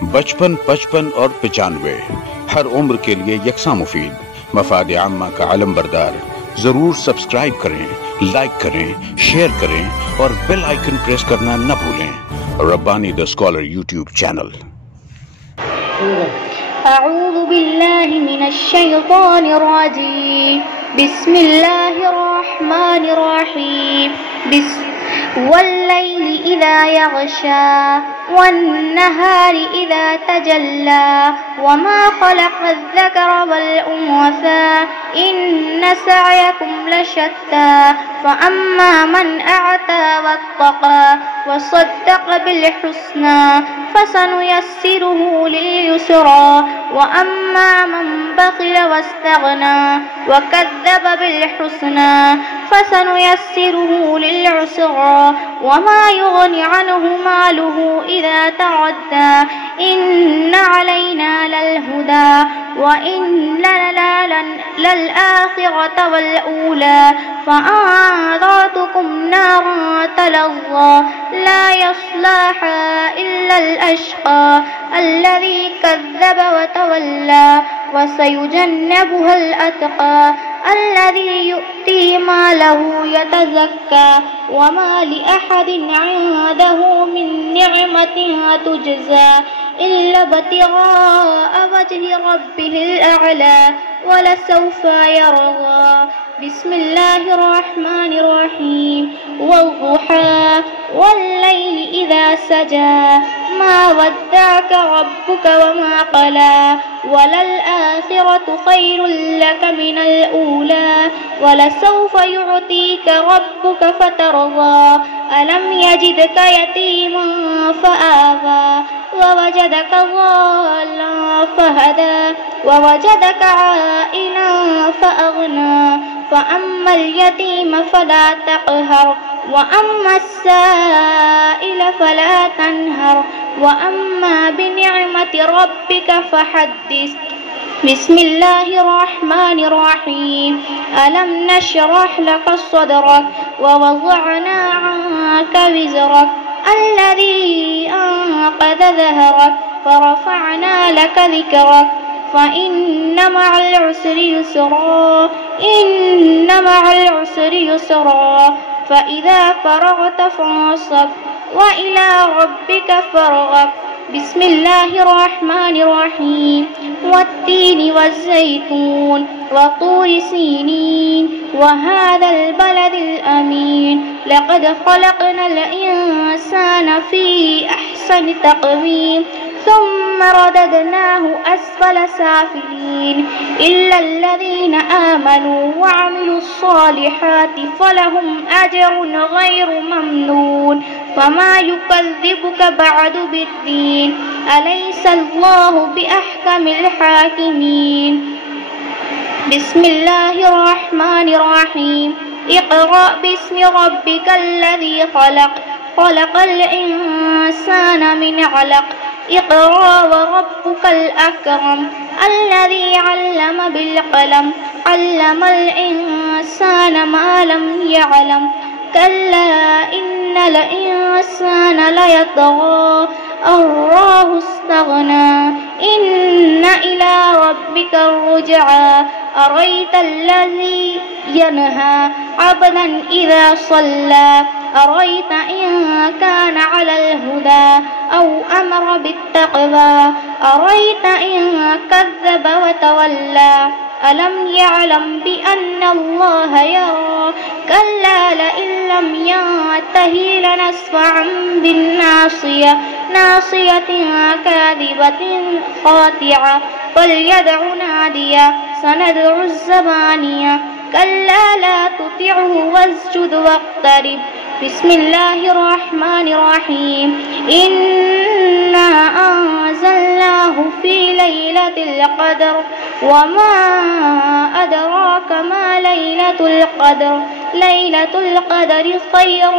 55, 55 और 95 हर उम्र के लिए यकसा मुफीद, मफाद आम्मा का अलम बरदार। जरूर सब्सक्राइब करें, लाइक करें, शेयर करें और बेल आइकन प्रेस करना न भूलें। Rabbani the scholar YouTube channel. अऊज़ु बिल्लाहि मिनश शैतानिर रजीम। बिस्मिल्लाहिर रहमानिर रहीम। वल्लैलि इज़ा यग़शा वन्नहारि इज़ा तजल्ला वमा खलक़ज़ ज़करा वल उन्सा इन्न सअयकुम लशत्ता फ़अम्मा मन अअता वत्तक़ा वसद्दक़ बिलहुस्ना फसनुयस्सिरुहु लिलयुस्रा वअम्मा मन बख़िल वस्तग़ना वकज़्ज़ब बिलहुस्ना फसनुयस्सिरुहु लिलउस्रा वमा युग़नि अन्हु मालुहु इज़ा तग़द्दा इन्न अलैना ललहुदा व इन्न लना ललआखिरत वलऊला फ़अन्ज़रतुकुम नारन तलज़्ज़ा ला यस्लाहा इल्लल अश्क़ा अल्लज़ी कज़्ज़ब वतवल्ला वसयुजन्नबुहल अत्क़ा अल्लज़ी यु'ती मालहु यतज़क्का वमा लिअहदिन इंदहु मिन निअमतिन तुजज़ा इल्ला इब्तिग़ाअ वज्हि रब्बिहिल अअला वलसौफ़ यरज़ा। बिस्मिल्लाहिर रहमानिर रहीम। वद्दुहा वल्लैलि इज़ा सजा मा वद्दअक रब्बुक वमा क़ला वललआखिरतु खैरुल लक मिनल ऊला वलसौफ़ यु'तीक रब्बुक फ़तर्ज़ा अलम यजिदक यतीमन फ़आवा ववजदक ज़ाल्लन फ़हदा ववजदक आइलन फ़अग़ना फ़अम्मल यतीम फ़ला तक़हर वअम्मा अस्साइल फ़ला तन्हर वअम्मा बिनिअमति रब्बिक फ़हद्दिस। बिस्मिल्लाहिर रहमानिर रहीम। अलम नशरह लक सदरक ववज़अना अन्क विज़रक अल्लज़ी अंक़ज़ ज़हरक फ़रफ़अना लक ज़िक्रक फ़इन्न मअल उसरि युस्रा इन्न मअल उसरि युस्रा फ़इज़ा फ़रग़त फ़ंसब वइला रब्बिक फ़रग़ब। बिस्मिल्लाहिर रहमानिर रहीम। वत्तीनि वज़्ज़ैतून वतूरि सीनीन वहाज़ल बलदिल अमीन लक़द ख़लक़नल इंसान फ़ी अहसनि तक़वीम ثم رددناه أسفل سافلين إلا الذين آمنوا وعملوا الصالحات فلهم أجر غير ممنون فما يكذبك بعد بالدين أليس الله بأحكم الحاكمين. بسم الله الرحمن الرحيم. اقرأ باسم ربك الذي خلق خلق الإنسان من علق اقرأ وربك الأكرم الذي علم بالقلم علم الإنسان ما لم يعلم كلا إن الإنسان ليطغى أن رآه استغنى إن إلى ربك الرجعى أرأيت الذي ينهى عبدا إذا صلى أرأيت إن كان على الهدى أو أمر بالتقوى أرأيت إن كذب وتولى ألم يعلم بأن الله يرى كلا لئن لم ينته لنسفعا بالناصية ناصية كاذبة خاطعة فليدع ناديا سندع الزبانية كلا لا تطعه واسجد واقترب. بسم الله الرحمن الرحيم. إنا أنزلناه في ليلة القدر وما أدراك ما ليلة القدر ليلة القدر خير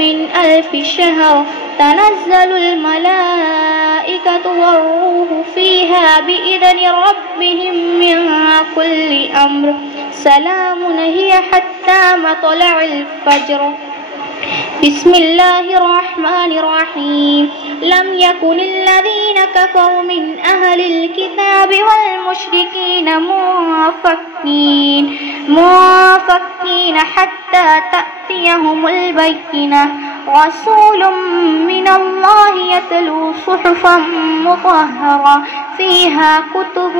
من 1000 شهر تنزل الملائكة والروح فيها بإذن ربهم من كل أمر سلام هي حتى مطلع الفجر. بسم الله الرحمن الرحيم. لم يكن الذين كفروا من أهل الكتاب والمشركين منفكين حتى تأتيهم البينة رسول من الله يتلو صحفا مطهرة فيها كتب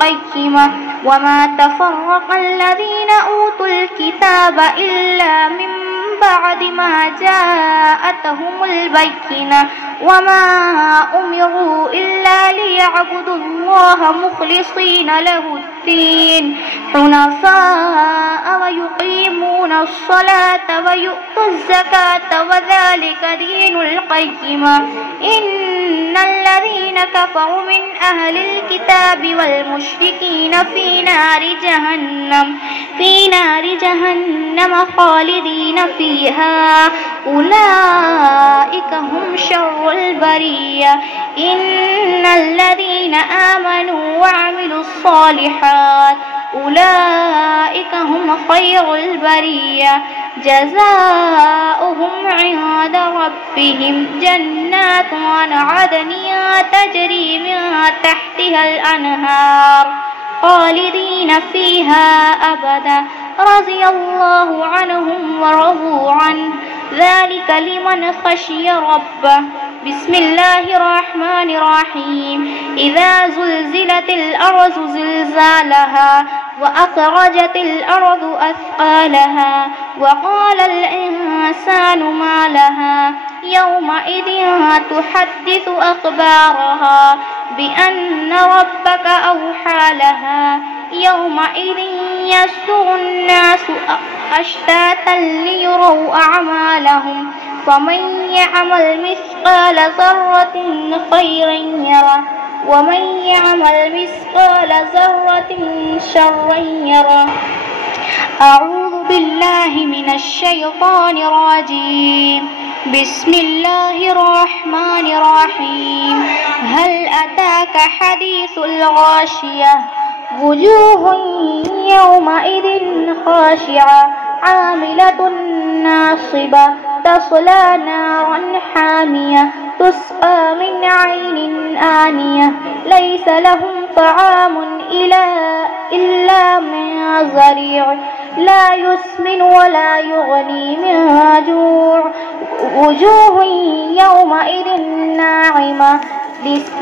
قيمة وما تفرق الذين أوتوا الكتاب إلا من بعد ما جاءتهم البينة وما أمروا إلا ليعبدوا الله مخلصين له الدين حنفاء ويقيمون الصلاة ويؤتوا الزكاة وذلك دين القيمة إن الذين كفروا من أهل الكتاب والمشركين في نار جهنم خالدين فيها أولئك هم شر البرية إن الذين آمنوا وعملوا الصالحات أولئك هم خير البرية جزاؤهم عند ربهم جنات عدن تجري من تحتها الأنهار خالدين فيها أبدا رضي الله عنهم ورضوا عنه ذلك لمن خشي ربه. بسم الله الرحمن الرحيم إذا زلزلت الأرض زلزالها وأخرجت الأرض أثقالها وقال الإنسان ما لها يومئذ تحدث أخبارها بأن ربك أوحى لها يومئذ يصدر الناس أشتاتا ليروا أعمالهم فمن يعمل مثقال ذرة خيرا يره ومن يعمل مثقال ذرة شرا يره. أعوذ بالله من الشيطان الرجيم. بسم الله الرحمن الرحيم. هل أتاك حديث الغاشية وجوه يومئذ خاشعة عاملة ناصبة تصلى نارا حامية تسقى من عين آنية ليس لهم طعام إلا من ضريع لا يسمن ولا يغني من جوع وجوه يومئذ ناعمة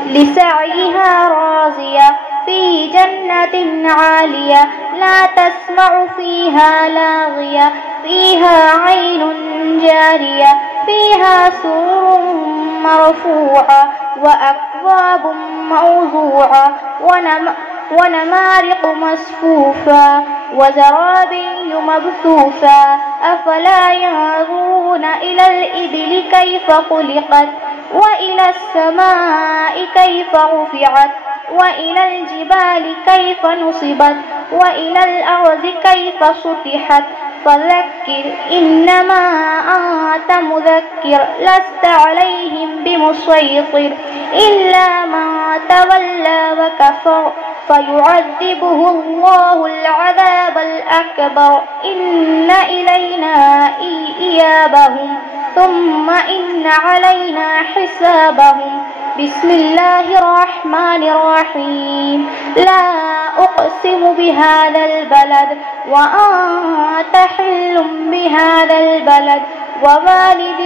لسعيها راضية في جنة عالية لا تسمع فيها لاغية فيها عين جارية فيها سرر مرفوعة وأكواب موضوعة ونمارق مصفوفة وزرابي مبثوثة أفلا ينظرون إلى الإبل كيف خلقت وإلى السماء كيف رفعت وإلى الجبال كيف نصبت وإلى الأرض كيف سطحت فذكر إنما أنت مذكر لست عليهم بمسيطر إلا من تولى وكفر فيعذبه الله العذاب الأكبر إن إلينا إيابهم ثم إن علينا حسابهم. بسم الله الرحمن الرحيم. لا أقسم بهذا البلد وأنت حل بهذا البلد ووالد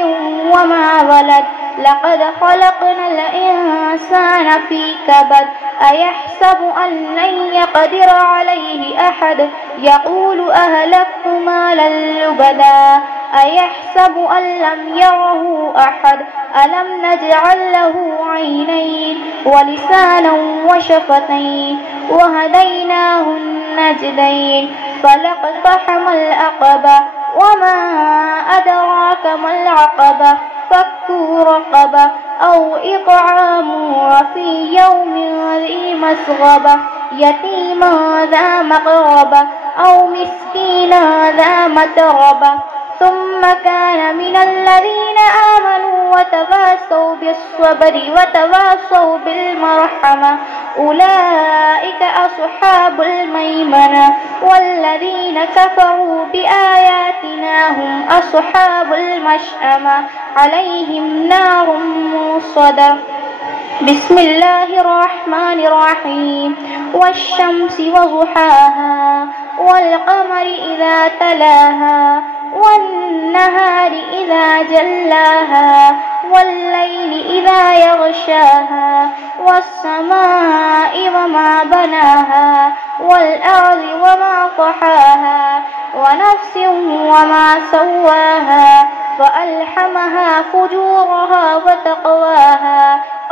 وما ولد لقد خلقنا الإنسان في كبد أيحسب أن لن يقدر عليه أحد يقول أهلكت مالا لبدا أيحسب أن لم يره أحد ألم نجعل له عينين ولسانا وشفتين وهديناه النجدين فلاقتحم العقبة وما أدراك ما العقبة فك رقبة أو إطعام في يوم ذي مسغبة يتيما ذا مقربة أو مسكينا ذا متربة ثم كان من الذين آمنوا وتواصوا بالصبر وتواصوا بالمرحمة أولئك أصحاب الميمنة والذين كفروا بآياتنا هم أصحاب المشأمة عليهم نار موصدة. बिस्मिल्लाहिर्रहमानिर्रहीम वश्शम्सि वज़ुहाहा वल्क़मरि इज़ा तलाहा वन्नहारि इज़ा जल्लाहा वल्लैलि इज़ा यग़शाहा वस्समाइ वमा बनाहा वल्अर्ज़ि वमा तहाहा वनफ्सिन वमा सव्वाहा फ़अल्हमहा फ़ुजूरहा वतक़वाहा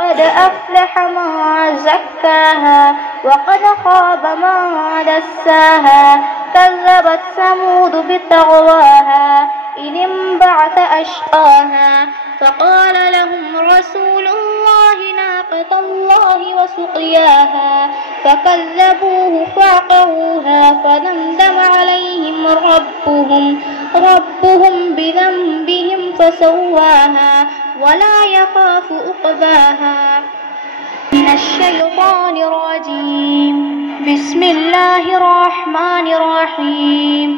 क़द अफ़्लह मन ज़क्काहा वक़द ख़ाब मन दस्साहा कज़्ज़बत समूद बितग़वाहा इज़ इंबअथ अशक़ाहा फ़क़ाल लहुम रसूलुल्लाहि नाक़तल्लाहि वसुक़याहा फ़कज़्ज़बूहु फ़अक़रूहा फ़दमदम अलैहिम रब्बुहुम बिज़ंबिहिम फ़सव्वाहा वला यख़ाफ़ु उक़बाहा मिनश्शैतानिर्रजीम बिस्मिल्लाहिर्रहमानिर्रहीम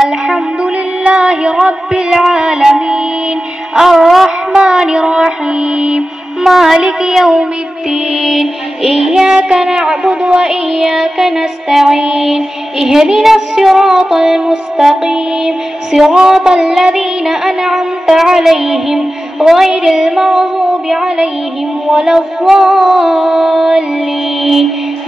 अल्हम्दुलिल्लाहि रब्बिल आलमीन अर्रहमानिर्रहीम मालिकि यौमिद्दीन इय्याक नअबुदु व इय्याक नस्तईन इहदिनस सिरातल मुस्तक़ीम सिरातल लज़ीना अनअमत अलैहिम गैरिल मग़ज़ूबि अलैहिम वलद्दाल्लीन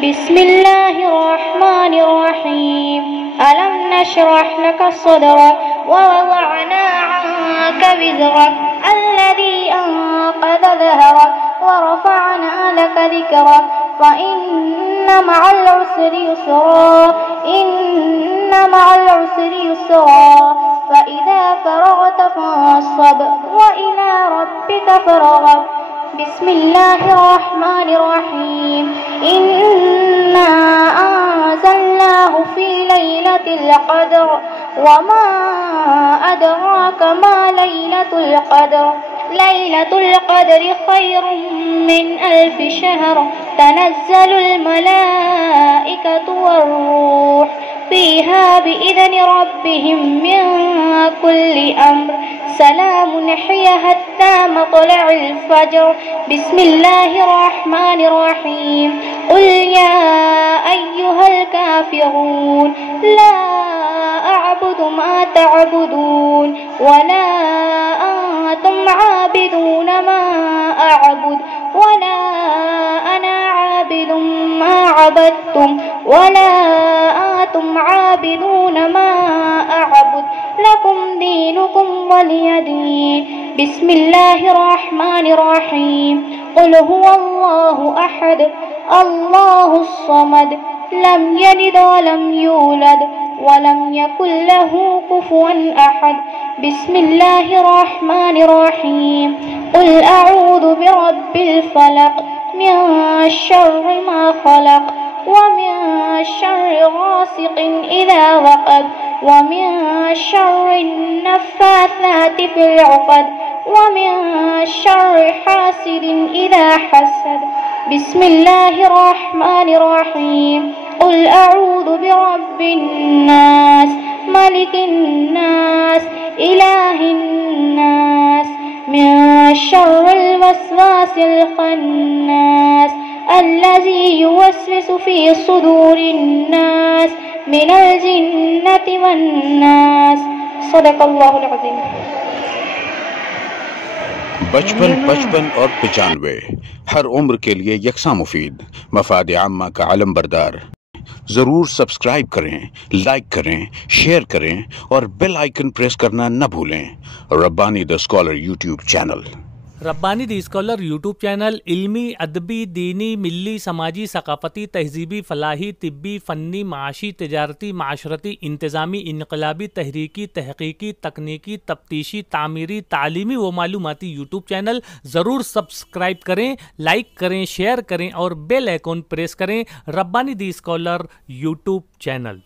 बिस्मिल्लाहिर्रहमानिर्रहीम अलम नशरह लक सदरक व वज़अना अन्क विज़रक الذي أنقذ ظهرك ورفعنا لك ذكرك فإن مع العسر يسرا إن مع العسر يسرا فإذا فرغت فانصب وإلى ربك فارغب بسم الله الرحمن الرحيم إنا أنزلناه في ليلة القدر وما أدراك ما ليلة القدر ليلة القدر خير من 1000 شهر تنزل الملائكة والروح فيها بإذن ربهم من كل أمر سلام هي حتى مطلع الفجر بسم الله الرحمن الرحيم قل يا أيها الكافرون لا أعبد ما تعبدون ولا أنتم عابدون ما أعبد ولا أنا عابد ما عبدتم ولا أنتم عابدون ما أعبد لكم دينكم ولي دين بسم الله الرحمن الرحيم قل هو الله أحد الله الصمد لم يلد ولم يولد ولم يكن له كفوا أحد بسم الله الرحمن الرحيم قل أعوذ برب الفلق من شر ما خلق ومن شر غاسق إذا وقب ومن شر النفاثات في العقد ومن شر حاسد إذا حسد بسم الله الرحمن الرحيم قل أعوذ برب الناس ملك الناس إله الناس من شر الوسواس الخناس الذي يوسوس في صدور الناس من الجنة والناس صدق الله العظيم बचपन 55 और 95 हर उम्र के लिए यकसा मुफीद मफाद आम्मा का आलम बरदार। ज़रूर सब्सक्राइब करें, लाइक करें, शेयर करें और बेल आइकन प्रेस करना न भूलें। Rabbani the scholar YouTube channel. Rabbani the scholar YouTube channel इल्मी, अदबी, दीनी, मिली, समाजी, सकाफती, तहजीबी, फलाही, तिब्बी, फ़न्नी, माशी, तिजारती, माशरती, इंतज़ामी, इनकलाबी, तहरीकी, तहकीकी, तकनीकी, तफ्तीशी, तामीरी, तालीमी व मालूमाती यूट्यूब चैनल। ज़रूर सब्सक्राइब करें, लाइक करें, शेयर करें और बेल आइकन प्रेस करें। रब्बानी दी स्कॉलर यूट्यूब चैनल।